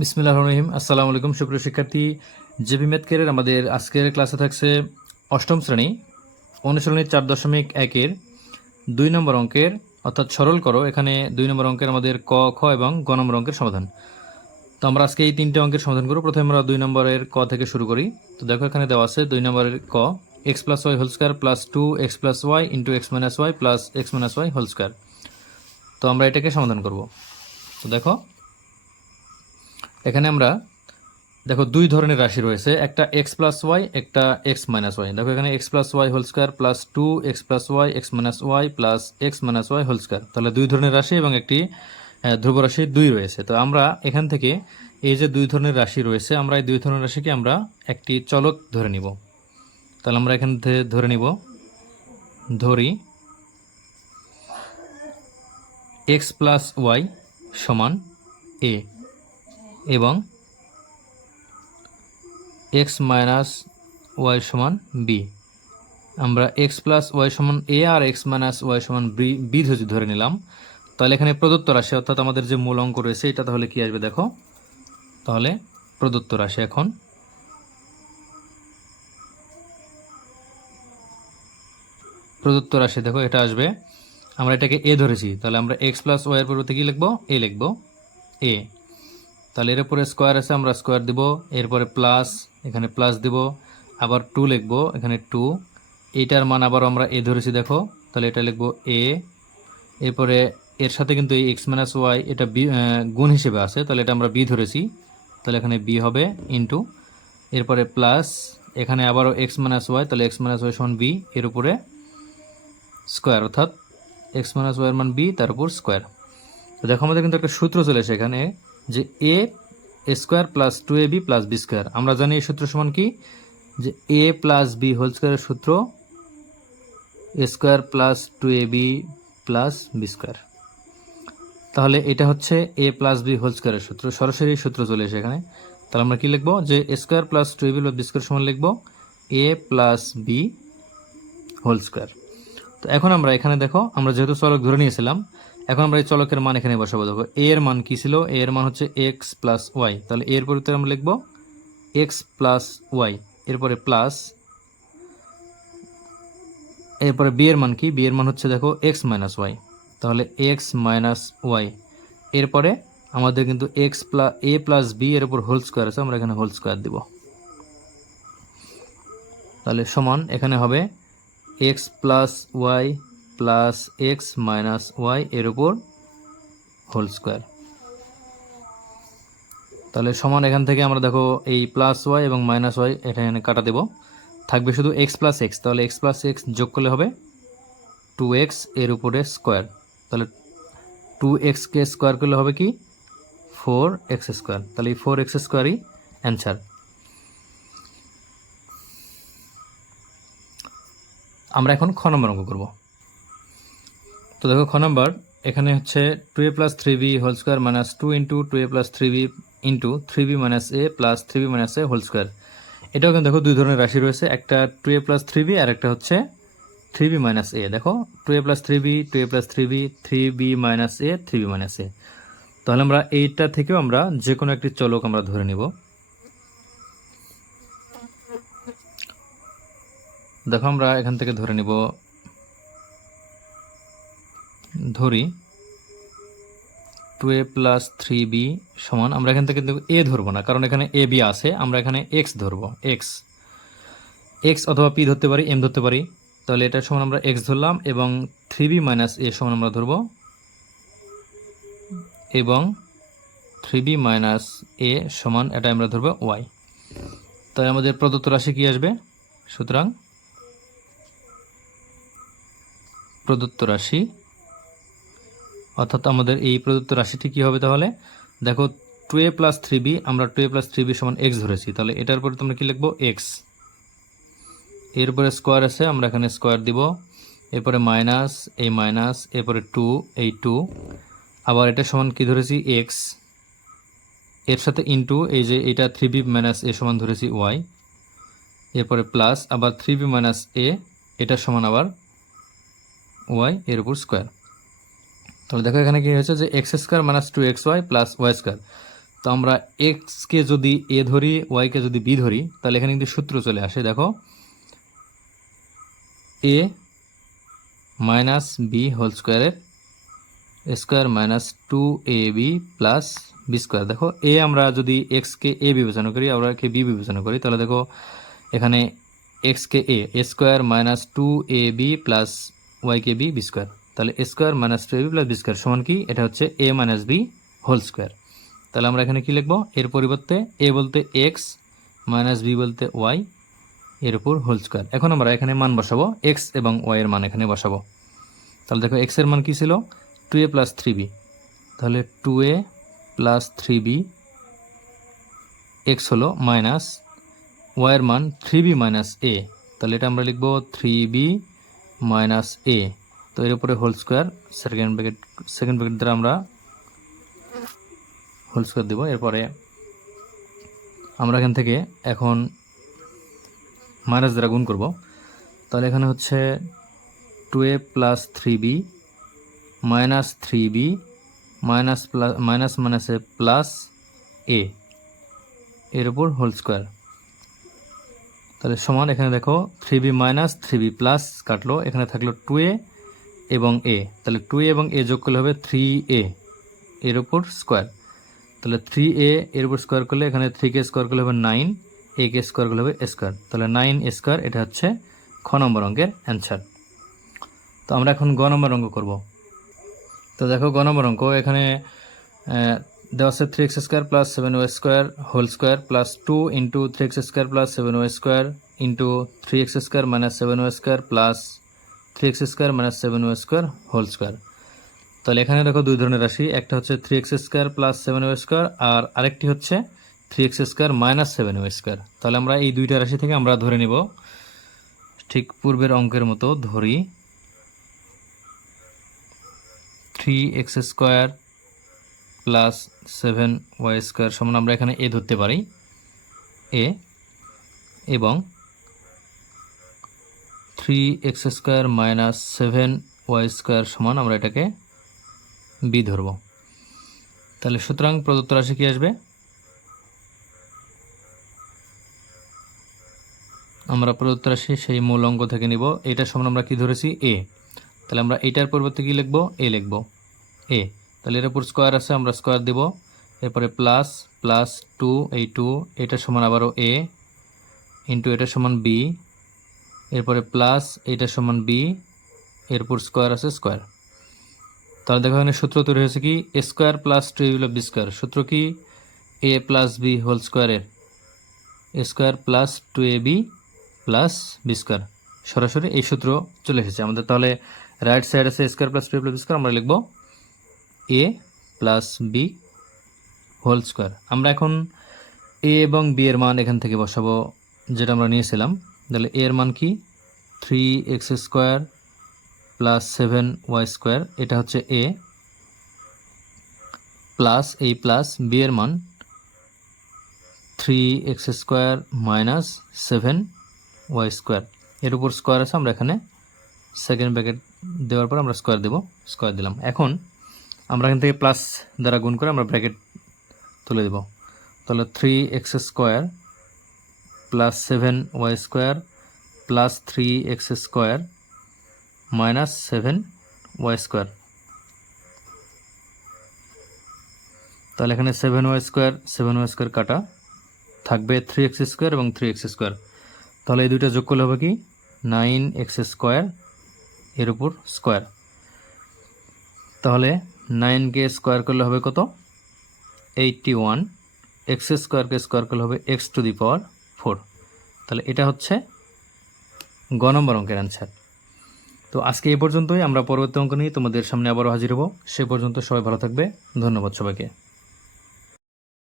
বিসমিল্লাহ রহিম। আসসালামু আলাইকুম, সুপ্রিয় শিক্ষার্থী। জেপি ম্যাথকের আমাদের আজকের ক্লাসে থাকছে অষ্টম শ্রেণি, অনুশীলনী চার দশমিক একের দুই নম্বর অঙ্কের, অর্থাৎ সরল করো, এখানে দুই নম্বর অঙ্কের আমাদের ক, খ এবং গ নম্বর অঙ্কের সমাধান। তো আমরা আজকে এই তিনটে অঙ্কের সমাধান করব। প্রথমে আমরা দুই নম্বরের ক থেকে শুরু করি। তো দেখো এখানে দেওয়া আছে দুই নম্বরের ক x plus y whole square plus two x plus y into x minus y plus x minus y whole square তো আমরা এটাকে সমাধান করব। তো দেখো এখানে আমরা, দেখো দুই ধরনের রাশি রয়েছে, একটা এক্স প্লাস ওয়াই একটা এক্স মাইনাস ওয়াই দেখো এখানে x plus y whole square plus two x plus y x minus y plus x minus y whole square তাহলে দুই ধরনের রাশি এবং একটি ধ্রুব রাশি দুই রয়েছে। তো আমরা এখান থেকে এই যে দুই ধরনের রাশি রয়েছে, আমরা এই দুই ধরনের রাশিকে আমরা একটি চলক ধরে নিব। তাহলে আমরা এখান থেকে ধরে নিব, ধরি এক্স প্লাস ওয়াই সমান এ এবং এক্স মাইনাস ওয়াই সমান বি আমরা এক্স প্লাস ওয়াই সমান এ আর এক্স মাইনাস ওয়াই সমান বি বি যদি ধরে নিলাম। তাহলে এখানে প্রদত্ত রাশি, অর্থাৎ আমাদের যে মূল অঙ্ক রয়েছে, এটা তাহলে কি আসবে দেখো? তাহলে প্রদত্ত রাশি এখন প্রদত্ত রাশি, দেখো, এটা আসবে। আমরা এটাকে এ ধরেছি। তাহলে আমরা এক্স প্লাস ওয়াইয়ের পরিবর্তে কি লিখব? এ লিখব। এ তাহলে এর উপরে স্কোয়ার আছে, আমরা স্কোয়ার দিব। এরপরে প্লাস এখানে প্লাস দিব। আবার টু লিখব, এখানে টু এইটার মান আবার আমরা এ ধরেছি, দেখো। তাহলে এটা লিখব এ এরপরে এর সাথে কিন্তু এই এক্স মাইনাস ওয়াই এটা বি গুণ হিসেবে আছে। তাহলে এটা আমরা বি ধরেছি। তাহলে এখানে বি হবে ইন্টু এরপরে প্লাস এখানে আবারও এক্স মাইনাস ওয়াই তাহলে এক্স মাইনাস ওয়াই সমান বি এর উপরে স্কোয়ার অর্থাৎ এক্স মাইনাস ওয়াইয়ের মান বি তার উপর স্কোয়ার তো দেখো আমাদের কিন্তু একটা সূত্র চলে এখানে। যে a square plus two a b plus b square আমরা জানি এই সূত্র সমান কি? যে এ প্লাস বি হোল স্কোয়ারের সূত্র a square plus two a b plus b square তাহলে এটা হচ্ছে এ প্লাস বি হোল স্কোয়ারের সূত্র। সরাসরি সূত্র চলে এসে এখানে। তাহলে আমরা কি লিখব? যে square plus two a b plus b square সমান লিখব a plus b whole square তো এখন আমরা এখানে দেখো, আমরা যেহেতু চলক ধরে নিয়েছিলাম এখন আমরা এই চলকের মান এখানে বসাবো। দেখো এ এর মান কি ছিল? এ এর মান হচ্ছে এক্স প্লাস ওয়াই তাহলে এর পরিবর্তে আমরা লিখব এক্স প্লাস ওয়াই এরপরে প্লাস এরপরে বি এর মান কি? বি এর মান হচ্ছে, দেখো এক্স মাইনাস ওয়াই তাহলে এক্স মাইনাস ওয়াই এরপরে আমাদের কিন্তু x plus a plus b এর উপর হোল স্কোয়ার আছে, আমরা এখানে হোল স্কোয়ার দিব। তাহলে সমান এখানে হবে x plus y plus x minus y এর উপর হোল স্কোয়ার তাহলে সমান এখান থেকে আমরা দেখো এই প্লাস ওয়াই এবং মাইনাস ওয়াই এটা এখানে কাটা দেব। থাকবে শুধু এক্স প্লাস এক্স তাহলে এক্স প্লাস এক্স যোগ করলে হবে টু এক্সের উপরে স্কোয়ার তাহলে টু এক্সকে স্কোয়ার করলে হবে কি? ফোর এক্স স্কোয়ার তাহলে এই ফোর এক্স স্কোয়ারই অ্যান্সার আমরা এখন খ নম্বর অঙ্ক করব। তো দেখো, খ নম্বর, এখানে হচ্ছে two a plus three b whole square minus two into two a plus three b into three b minus a plus three b minus a whole square এটাও কিন্তু দেখো দুই ধরনের রাশি রয়েছে, একটা two a plus three b আর একটা হচ্ছে থ্রি বি মাইনাস এ দেখো two a plus three b two a plus three b three b minus a three b minus a তাহলে আমরা এইটা থেকেও আমরা যে কোনো একটি চলক আমরা ধরে নিব। দেখো, আমরা এখান থেকে ধরে নিব ধরি two a plus three b সমান, আমরা এখান থেকে কিন্তু এ ধরবো না, কারণ এখানে এ, বি আছে, আমরা এখানে এক্স ধরবো, এক্স। এক্স অথবা পি ধরতে পারি, এম ধরতে পারি, তাহলে এটার সমান আমরা এক্স ধরলাম, এবং থ্রি বি মাইনাস এ সমান আমরা ধরবো, এবং থ্রি বি মাইনাস এ সমান এটা আমরা ধরবো ওয়াই। তাই আমাদের প্রদত্ত রাশি কি আসবে? সুতরাং প্রদত্ত রাশি অর্থাৎ আমাদের এই প্রদত্ত রাশিটি কী হবে তাহলে? দেখো two a plus three b আমরা two a plus three b সমান এক্স ধরেছি। তাহলে এটার পরে তোমরা কী লিখব? এক্স এরপরে স্কোয়ার আছে, আমরা এখানে স্কোয়ার দিব। এরপরে মাইনাস এই মাইনাস এরপরে টু এই টু আবার এটা সমান কি ধরেছি? এক্সের সাথে ইনটু এই যে এটা থ্রি বি মাইনাস এ সমান ধরেছি ওয়াই এরপরে প্লাস আবার থ্রি বি মাইনাস এ এটার সমান আবার ওয়াই এর উপর স্কোয়ার তাহলে দেখো এখানে কি হয়েছে যে x square minus two x y plus y square তো আমরা এক্সকে যদি এ ধরি ওয়াইকে যদি বি ধরি, তাহলে এখানে কিন্তু সূত্র চলে আসে। দেখো এ মাইনাস বি হোল স্কোয়ারের square minus two a b plus b square দেখো এ আমরা যদি এক্সকে এ বিবেচনা করি, আমরা কে বি বিবেচনা করি, তাহলে দেখো এখানে এক্সকে a square minus two a b plus ওয়াইকে b b square তাহলে a square minus two a b plus b square সমান কি? এটা হচ্ছে a minus b whole square তাহলে আমরা এখানে কি লিখব? এর পরিবর্তে এ বলতে এক্স মাইনাস বি বলতে ওয়াই এর উপর হোল স্কোয়ার এখন আমরা এখানে মান বসাবো এক্স এবং ওয়াই এর মান এখানে বসাবো। তাহলে দেখো এক্সের মান কী ছিল? Two a plus three b তাহলে two a plus three b x হলো মাইনাস ওয়াইয়ের মান থ্রি বি মাইনাস এ তাহলে এটা আমরা লিখব থ্রি বি মাইনাস এ তো এর উপরে whole square second bracket second bracket দ্বারা আমরা হোল স্কোয়ার দেবো। এরপরে আমরা এখান থেকে এখন মাইনাস দ্বারা গুণ করব। তাহলে এখানে হচ্ছে two a plus three b minus three b minus plus minus মাইনাসে প্লাস এ এর উপর হোল স্কোয়ার তাহলে সমান এখানে দেখো three b minus three b plus কাটলো। এখানে থাকল টু এ এবং এ তাহলে টু এবং এ যোগ করলে হবে থ্রি এ এর উপর স্কোয়ার তাহলে থ্রি এ এর উপর স্কোয়ার করলে এখানে থ্রি কে স্কোয়ার করলে হবে নাইন এ কে স্কোয়ার করলে হবে স্কোয়ার তাহলে নাইন স্কোয়ার এটা হচ্ছে খ নম্বর অঙ্কের অ্যান্সার তো আমরা এখন গ নম্বর অঙ্ক করব। তো দেখো গ নম্বর অঙ্ক, এখানে দেওয়া আছে three x square plus seven y square whole square plus two into three x square plus seven y square into three x square minus seven y square plus three x square minus seven y square whole square তাহলে এখানে দেখো দুই ধরনের রাশি, একটা হচ্ছে three x square plus seven y square আর আরেকটি হচ্ছে three x square minus seven y square তাহলে আমরা এই দুইটা রাশি থেকে আমরা ধরে নিব। ঠিক পূর্বের অঙ্কের মতো ধরি three x square plus seven y square সমান আমরা এখানে এ ধরতে পারি। এ এবং three x square minus seven y square সমান আমরা এটাকে বি ধরব। তাহলে সুতরাং প্রদত্ত রাশি কি আসবে? আমরা প্রদত্ত রাশি সেই মূল অঙ্ক থেকে নিব। এটা সমান আমরা কি ধরেছি? এ তাহলে আমরা এইটার পরিবর্তে কি লিখব? এ লিখব। এ তাহলে এর উপর স্কোয়ার আছে, আমরা স্কোয়ার দেব। এরপরে প্লাস প্লাস টু এই টু এটা সমান আবারও এ ইন্টু এটা সমান বি এরপরে প্লাস এটা সমান বি, এরপর স্কোয়ার আছে স্কোয়ার। তাহলে দেখো এখানে সূত্র তৈরি হয়েছে কি? স্কোয়ার প্লাস টু ইউল বি স্কোয়ার। সূত্র কি? এ প্লাস বি হোল স্কোয়ারের। Square plus two a b plus b square. সরাসরি এই সূত্র চলে এসেছে। আমাদের তাহলে রাইট সাইড আছে square plus two plus square. আমরা লিখব a plus b whole square. আমরা এখন এ এবং বি এর মান এখান থেকে বসাবো, যেটা আমরা নিয়েছিলাম। তাহলে এর মান কি? Three x square plus seven y square এটা হচ্ছে এ প্লাস এই প্লাস বি এর মান three x square minus seven y square এর উপর স্কোয়ার আছে, আমরা এখানে সেকেন্ড ব্র্যাকেট দেওয়ার পর আমরা স্কোয়ার দেবো স্কোয়ার দিলাম। এখন আমরা এখান থেকে প্লাস দ্বারা গুণ করে আমরা ব্র্যাকেট তুলে দেব। তাহলে three x square plus seven y square plus three x square minus seven y square তাহলে এখানে seven y square seven y square কাটা। থাকবে থ্রি এক্স স্কোয়ার এবং থ্রি এক্স স্কোয়ার তাহলে এই দুইটা যোগ করলে হবে কি? নাইন এক্স স্কোয়ার এর উপর স্কোয়ার তাহলে নাইনকে স্কোয়ার করলে হবে কত? এইটটি ওয়ান এক্স স্কোয়ারকে স্কোয়ার করলে হবে এক্স টু দি পাওয়ার তাহলে এটা হচ্ছে গ নম্বর অঙ্কের অ্যান্সার তো আজকে এই পর্যন্তই, আমরা পরবর্তী অঙ্ক নিয়ে তোমাদের সামনে আবারও হাজির হব। সে পর্যন্ত সবাই ভালো থাকবে। ধন্যবাদ সবাইকে।